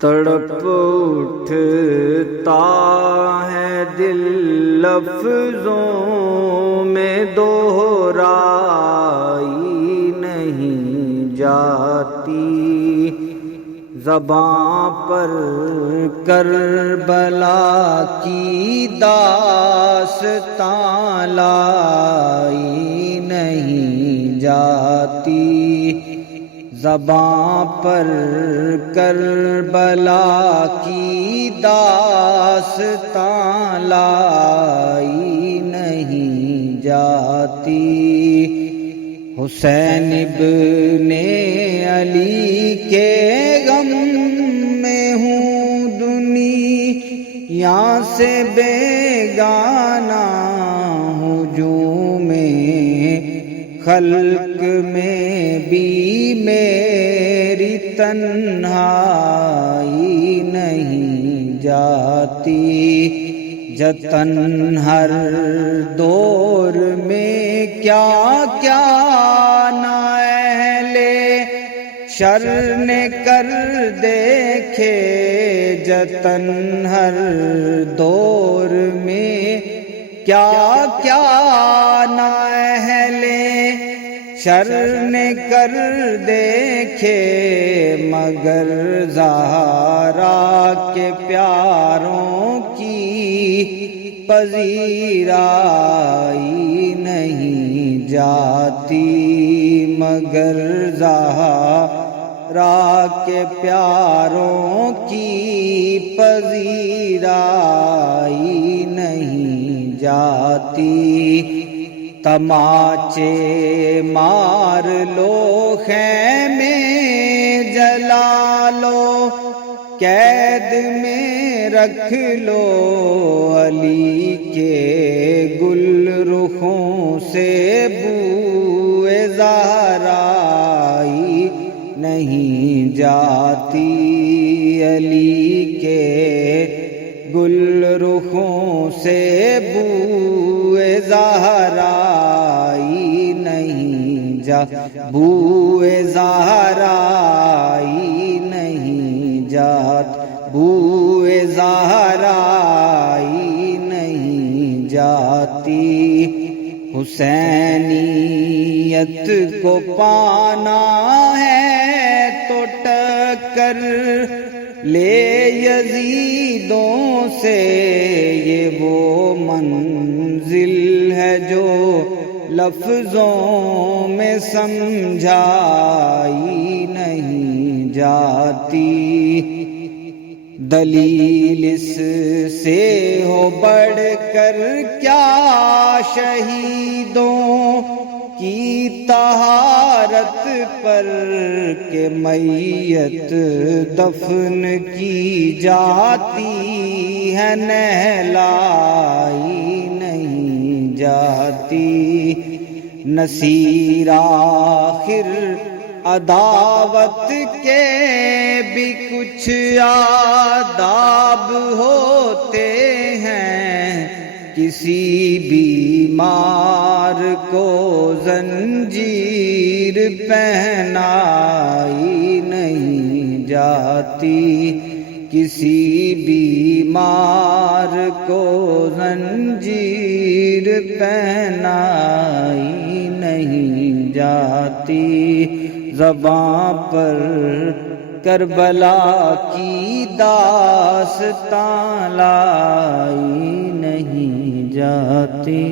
تڑپ اٹھتا ہے دل لفظوں میں دہرائی نہیں جاتی، زباں پر کربلا کی داستاں لائی نہیں جاتی، زباں پر کربلا کی داستاں لائی نہیں جاتی۔ حسین ابن علی کے غم میں ہوں دنیا سے بیگانہ، ہجوم خلق میں بھی میری تنہائی نہیں جاتی، جتن ہر دور میں کیا کیا نااہل شر نے کر دیکھے، جتن ہر دور میں کیا کیا نااہل شر نے کر دیکھے، مگر زہرا کے پیاروں کی پذیرائی نہیں جاتی، مگر زہرا کے پیاروں کی پذیرائی نہیں جاتی۔ تماچے مار لو، خیمے جلا لو، قید میں رکھ لو، علی کے گل رخوں سے بوئے زہرائی نہیں جاتی، علی کے گل رخوں سے بوئے زہرائی نہیں بوئے زہرائی نہیں جات، بوئے زہرائی نہیں جاتی۔ حسینیت کو پانا ہے تو ٹکر لے یزیدوں سے، یہ وہ منزل ہے جو لفظوں میں سمجھائی نہیں جاتی، دلیل اس سے ہو بڑھ کر کیا شہیدوں کی طہارت پر، کہ میت دفن کی جاتی ہے نہلائی نہیں جاتی، نصیر آخر عداوت کے بھی کچھ آداب ہوتے ہیں، کسی بیمار کو زنجیر پہنائی نہیں جاتی، کسی بیمار کو زنجیر پہنائی نہیں جاتی، زباں پر کربلا کی داستاں لائی نہیں جاتی۔